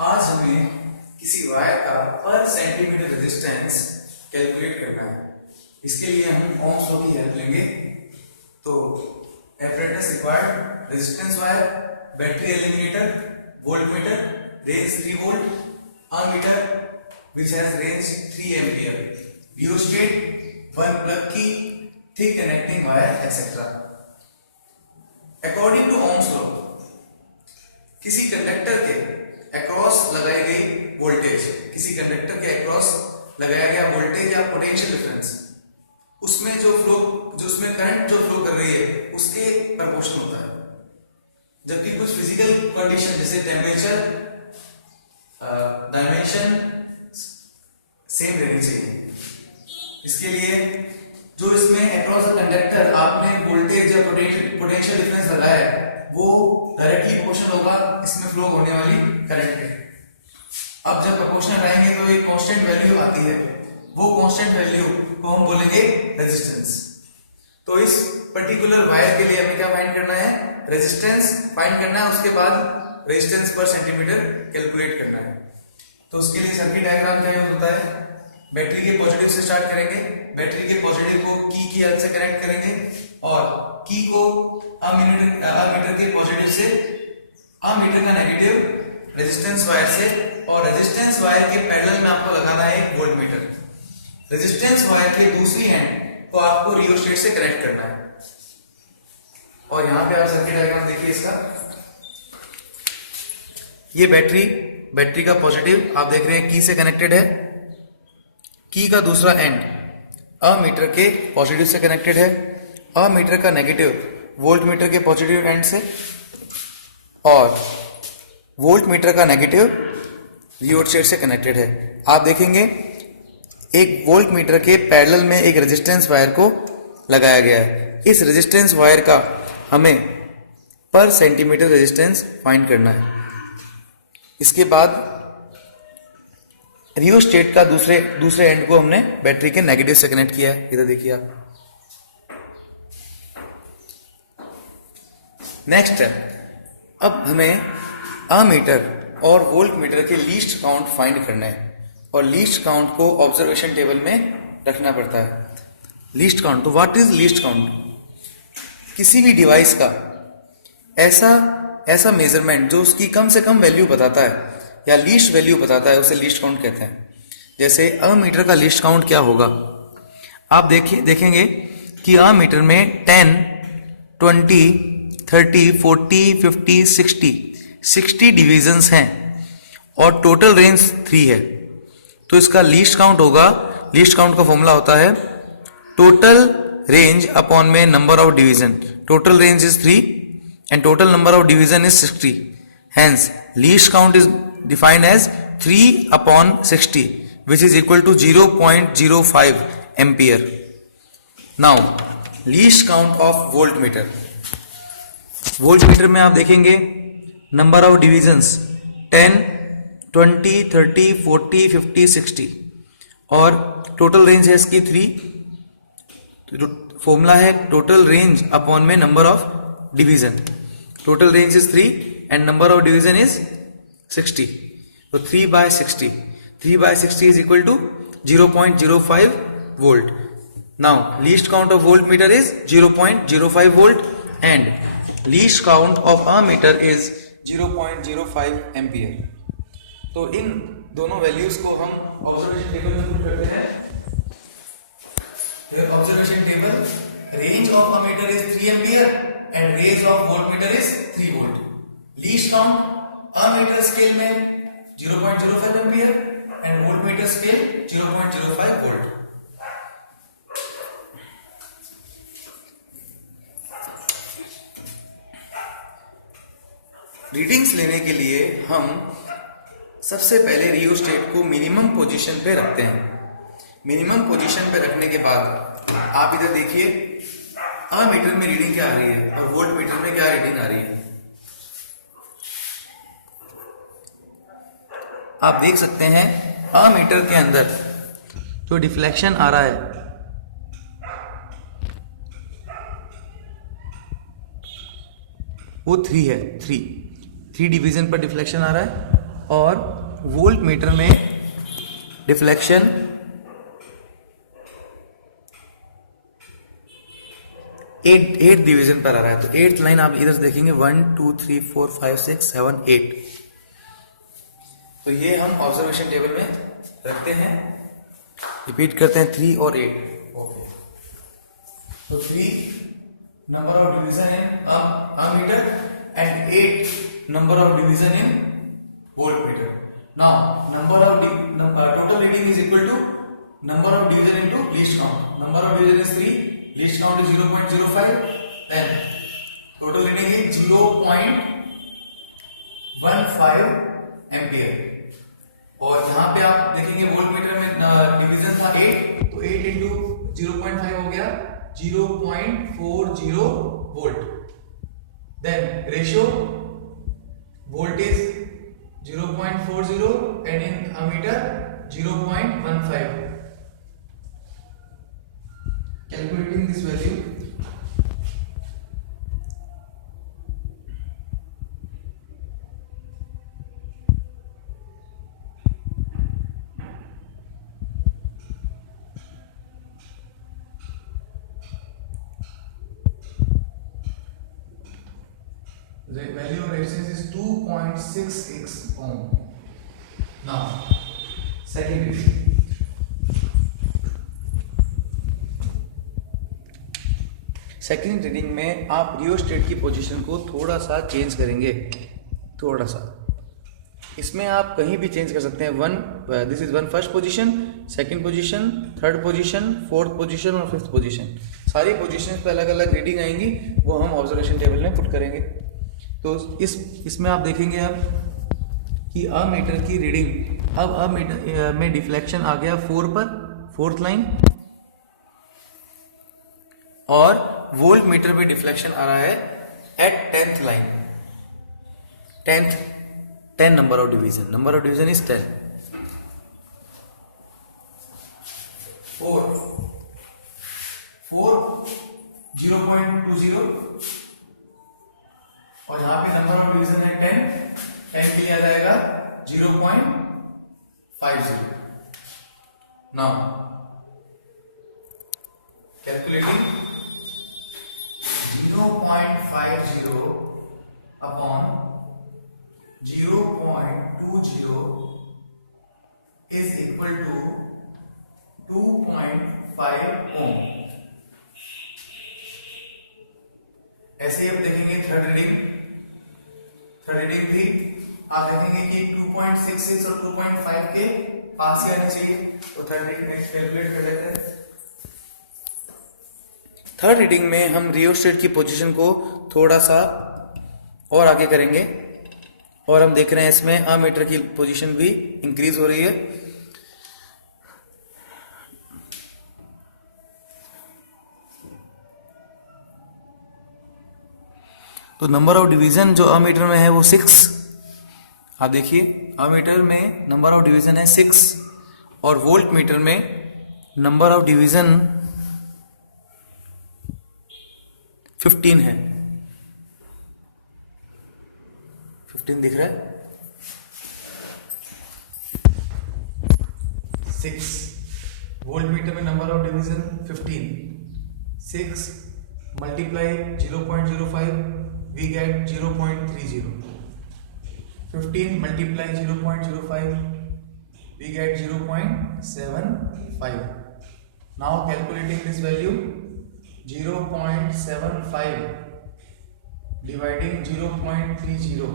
आज हमें किसी वायर का पर सेंटीमीटर रेजिस्टेंस कैलकुलेट करना है। इसके लिए हम ओम्स लॉ की हेल्प लेंगे। तो apparatus required resistance wire, battery eliminator, voltmeter, range 3 volt, ammeter which has range 3 ampere, rheostat, one plug key, thick connecting wire, etc. According to Ohm's law, किसी conductor के अक्रॉस लगाई गई voltage, किसी conductor के across लगाया गया voltage या potential difference, उसमें उसमें करंट जो फ्लो कर रही है उसके प्रोपोर्शनल होता है। जबकि कुछ फिजिकल कंडीशन जैसे टेम्परेचर, डायमेंशन सेम रहनी चाहिए। इसके लिए जो इसमें अक्रॉस द कंडक्टर आपने वोल्टेज या पोटेंशियल डिफरेंस लगाया है वो डायरेक्टली प्रोपोर्शनल होगा इसमें फ्लो होने वाली करंट के। अब जब प्रोपोर्शनल हटाएंगे तो एक कांस्टेंट वैल्यू आती है, वो कांस्टेंट वैल्यू को हम बोलेंगे रेजिस्टेंस। तो इस पर्टिकुलर वायर के लिए हमें क्या फाइंड करना है? रेजिस्टेंस फाइंड करना है। उसके बाद रेजिस्टेंस पर सेंटीमीटर कैलकुलेट करना है। तो उसके लिए सर्किट डायग्राम क्या यूज होता है? बैटरी के पॉजिटिव से स्टार्ट करेंगे, बैटरी के पॉजिटिव को की हेल्प से कनेक्ट करेंगे और की को अमीटर के पॉजिटिव से अमीटर का नेगेटिव रेजिस्टेंस वायर से, और रेजिस्टेंस वायर के पैरेलल में आपको लगाना है एक वोल्टमीटर। रेजिस्टेंस वायर के दूसरी एंड को आपको रियोस्टेट से कनेक्ट करना है। और यहां पे आप सर्किट डायग्राम देखिए इसका। ये बैटरी का पॉजिटिव आप देख रहे हैं की से कनेक्टेड है, की का दूसरा एंड अमीटर के पॉजिटिव से कनेक्टेड है, अमीटर का नेगेटिव वोल्टमीटर के पॉजिटिव एंड से, और वोल्टमीटर का नेगेटिव रियोस्टेट से कनेक्टेड है। आप देखेंगे एक वोल्टमीटर के पैरेलल में एक रेजिस्टेंस वायर को लगाया गया है। इस रेजिस्टेंस वायर का हमें पर सेंटीमीटर रेजिस्टेंस फाइंड करना है। इसके बाद रियोस्टेट का दूसरे एंड को हमने बैटरी के नेगेटिव से कनेक्ट किया है। इधर देखिए आप। नेक्स्ट स्टेप, अब हमें अमीटर और वोल्टमीटर के लीस्ट काउंट फाइंड करना है और लीस्ट काउंट को ऑब्जर्वेशन टेबल में रखना पड़ता है। लीस्ट काउंट, तो व्हाट इज लीस्ट काउंट? किसी भी डिवाइस का ऐसा मेजरमेंट जो उसकी कम से कम वैल्यू बताता है या लीस्ट वैल्यू बताता है उसे लीस्ट काउंट कहते हैं। जैसे अमीटर का लीस्ट काउंट क्या होगा? आप देखेंगे कि अमीटर में 10, 20, 30, 40, 50, 60 डिविजन्स हैं और टोटल रेंज 3 है। तो इसका लीस्ट काउंट होगा, लीस्ट काउंट का फॉर्मूला होता है टोटल रेंज अपॉन में number of division. Total range is 3 and total number of division is 60. Hence, least count is defined as 3 upon 60, which is equal to 0.05 ampere. Now, least count of voltmeter. Voltmeter में आप देखेंगे number of divisions 10, 20, 30, 40, 50, 60 और total range है इसकी 3। Formula है total range upon में number of division. Total range is 3 and number of division is 60. So 3 by 60. 3 by 60 is equal to 0.05 volt. Now least count of voltmeter is 0.05 volt and least count of ammeter is 0.05 ampere. तो इन दोनों values को हम observation table में put करते हैं। Observation table, range of ammeter is 3 ampere and range of voltmeter is 3 volt. Least count ammeter scale में 0.05 ampere and voltmeter scale 0.05 volt. Readings लेने के लिए हम सबसे पहले रियोस्टेट को मिनिमम पोजीशन पे रखते हैं। मिनिमम पोजीशन पे रखने के बाद आप इधर देखिए अमीटर में रीडिंग क्या आ रही है और वोल्टमीटर में क्या रीडिंग आ रही है। आप देख सकते हैं अमीटर के अंदर जो डिफ्लेक्शन आ रहा है वो 3 है। 3 डिवीजन पर डिफ्लेक्शन आ रहा है और वोल्ट मीटर में डिफ्लेक्शन 8 डिवीजन पर आ रहा है। तो 8th लाइन आप इधर से देखेंगे 1 2 3 4 5 6 7 8। तो ये हम ऑब्जर्वेशन टेबल में रखते हैं, रिपीट करते हैं 3 और 8। ओके, तो 3 number of division in ammeter and 8 number of division in voltmeter. Now number of total reading is equal to number of division into least count. Number of division is 3, least count is 0.05, then total reading is 0.15 ampere. और यहाँ पे आप देखेंगे voltmeter में division था 8, तो 8 into 0.5 हो गया 0.40 volt. Then ratio voltage 0.40 and in ammeter 0.15. Calculating this value, the value of resistance is 2.66 ohm. Now second reading, second reading में आप रियोस्टेट की पोजीशन को थोड़ा सा चेंज करेंगे, थोड़ा सा। इसमें आप कहीं भी चेंज कर सकते हैं। This is one first position, second position, third position, fourth position और फिफ्थ पोजीशन। सारी पोजीशन पे अलग अलग रीडिंग आएंगी, वो हम ऑब्जर्वेशन टेबल में पुट करेंगे। तो इसमें आप देखेंगे अब कि ammeter की रीडिंग, अब ammeter में डिफ्लेक्शन आ गया 4 पर, 4th लाइन, और वोल्ट मीटर पे डिफ्लेक्शन आ रहा है at 10th line. 10 number of division, number of division is 10। 4 0.20 और यहां पे नंबर ऑफ डिवीजन है 10 के लिए आ जाएगा 0.50। Now calculating 0.50 upon 0.20 is equal to 2.5 ohm। ऐसे ही आप देखेंगे थर्ड रीडिंग थी, आप देखेंगे कि 2.66 और 2.5 के पास ही आनी चाहिए। तो थर्ड रीडिंग कैलकुलेट कर लेते हैं। थर्ड रीडिंग में हम रियोस्टेट की पोजीशन को थोड़ा सा और आगे करेंगे, और हम देख रहे हैं इसमें ammeter की पोजीशन भी इंक्रीज हो रही है। तो नंबर ऑफ डिवीजन जो ammeter में है वो 6। आप देखिए ammeter में नंबर ऑफ डिवीजन है 6 और वोल्ट मीटर में नंबर ऑफ डिवीजन 15 है। 15 दिख रहा है। 6 वोल्ट मीटर में number of division 15। 6 multiply 0.05 we get 0.30। 15 multiply 0.05 we get 0.75। Now calculating this value, 0.75 dividing 0.30,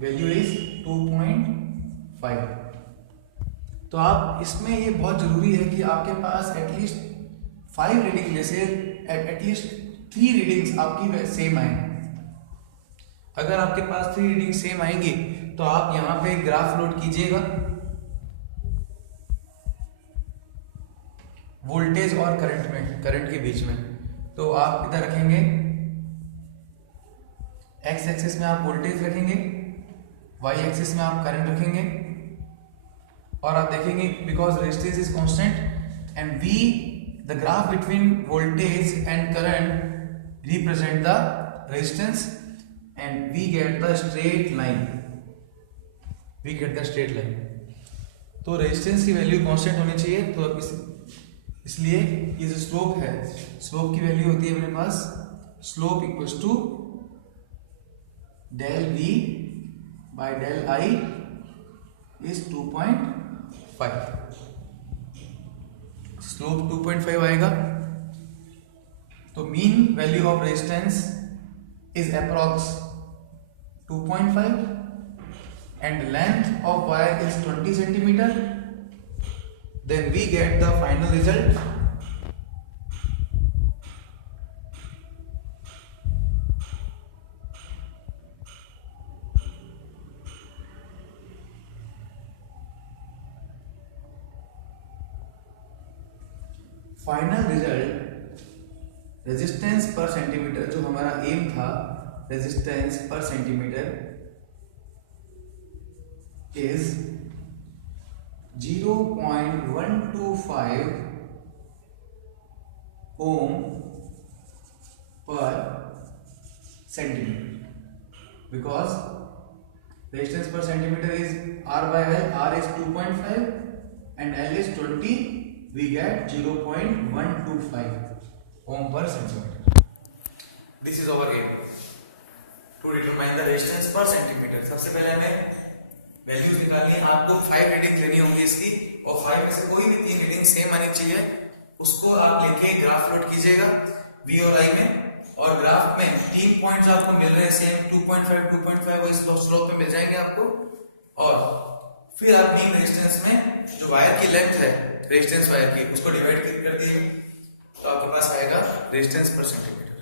value is 2.5। तो आप इसमें ये बहुत जरूरी है कि आपके पास एटलीस्ट 5 रीडिंग में से एटलीस्ट 3 रीडिंग्स आपकी सेम आए। अगर आपके पास 3 रीडिंग सेम आएंगी तो आप यहां पे ग्राफ लोड कीजिएगा वोल्टेज और करंट के बीच में। तो आप इधर रखेंगे एक्स एक्सिस में आप वोल्टेज रखेंगे वाई एक्सिस में आप करंट रखेंगे और आप देखेंगे because resistance is constant and we the graph between voltage and current represent the resistance and we get the straight line, तो रेजिस्टेंस की वैल्यू कांस्टेंट होनी चाहिए, तो इसलिए ये जो स्लोप है, स्लोप की वैल्यू होती है मेरे पास slope equals to del V by del I is 2.5, slope 2.5 आएगा। तो mean value of resistance is approx 2.5 and length of wire is 20 centimeter, then we get the final result resistance पर centimetre, जो हमारा M था resistance पर centimetre is 0.125 ohm per centimeter, because resistance per centimeter is R by L, R is 2.5 and L is 20, we get 0.125 ohm per centimeter. This is our aim to determine the resistance per centimeter. सबसे पहले हमें values निकालनी है, आपको 5 reading लेनी होंगी इसकी, और 5 में से कोई भी 3 रीडिंग सेम आनी चाहिए, उसको आप लेके ग्राफ प्लॉट कीजिएगा V और I में, और ग्राफ में 3 पॉइंट्स आपको मिल रहे हैं सेम 2.5 वो इस स्लोप पे मिल जाएंगे आपको, और फिर आप मीन रेजिस्टेंस में जो वायर की लेंथ है रेजिस्टेंस वायर की उसको डिवाइड कर दिए, तो आपके पास आएगा रेजिस्टेंस पर सेंटीमीटर।